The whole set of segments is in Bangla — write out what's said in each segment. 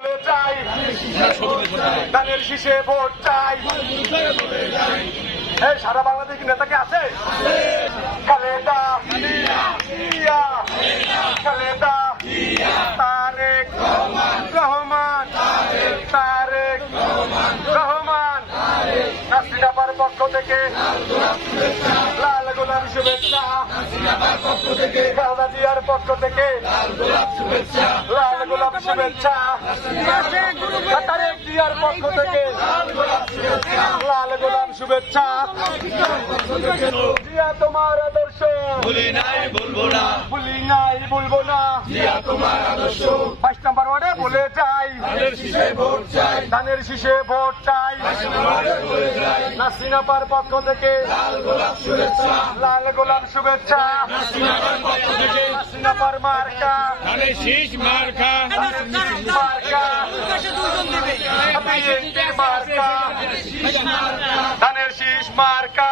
চাই ধানের শীষে ভোট চাই। সারা বাংলাদেশ নেতাকে আছে খালেদা খালেদা তারেক রহমান নাসিরাপার পক্ষ থেকে লাল গোলাপ শুভেচ্ছা। খালেদা জিয়ার পক্ষ থেকে লাল গোলাপ শুভেচ্ছা। তারেক জিয়ার পক্ষ থেকে লাল গোলাপ শুভেচ্ছা। জিয়া তোমার আদর্শ ভুলি নাই বলবো না, ভুলি নাই বলবো না। জিয়া তোমার আদর্শ 5 নম্বর ওয়ার্ডে বলে যাই ধানের শীষে ভোট চাই, ধানের শীষে ভোট চাই। বলে যাই নাসিরাপার পক্ষ থেকে লাল গোলাপ শুভেচ্ছা। লাল গোলাপ শুভেচ্ছা। নাসিরাপার পক্ষ থেকে নাসিরাপার মার্কা ধানের শীষ মার্কা, মার্কা বিএনপির মার্কা ধানের শীষ মার্কা।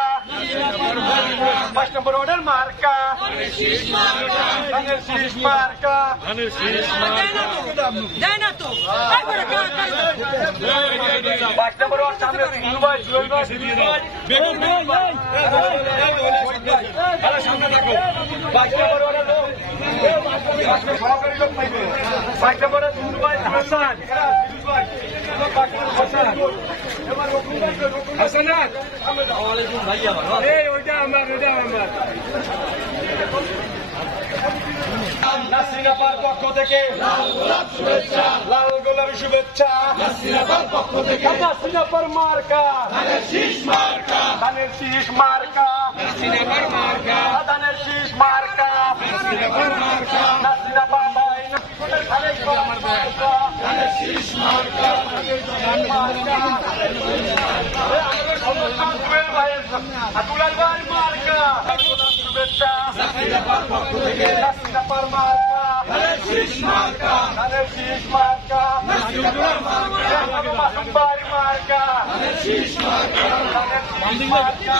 5 নম্বর ওয়ার্ডের মার্কা ধানের শীষ মার্কা। ধানের শীষ মার্কা। 5 নম্বর ওয়ার্ড সামনে দুবাই বেগম সামনে রাখো। 5 নম্বর ওয়ার্ডের লোক সহকারী লোক পাইবে। 5 নম্বরে দুবাই হাসান হাসানাত ওইটা আমার নাসিরাপার পক্ষ থেকে লাল গোলাপ শুভেচ্ছা। লাল গোলাপ শুভেচ্ছা। নাসিরাপার পক্ষ থেকে নাসিরাপার মার্কা ধানের শীষ মার্কা, ধানের শীষ মার্কা নাসিরাপার মার্কা, ধানের শীষ মার্কা। নাসিরাপার মার্কা, নাসিরাপা ভাই ধানের মার্কা ধানের শীষ মার্কা। আতুলাল ভাই মার্কা শুভেচ্ছা। নাসিরাপার পক্ষ থেকে নাসিরাপার মার্কা ধানের শীষ মার্কা, ধানের শীষ মার্কা। নাসিরাপার মার্কা, মাসুম ভাই মার্কা ধানের শীষ মার্কা। ধানের শীষ মার্কা।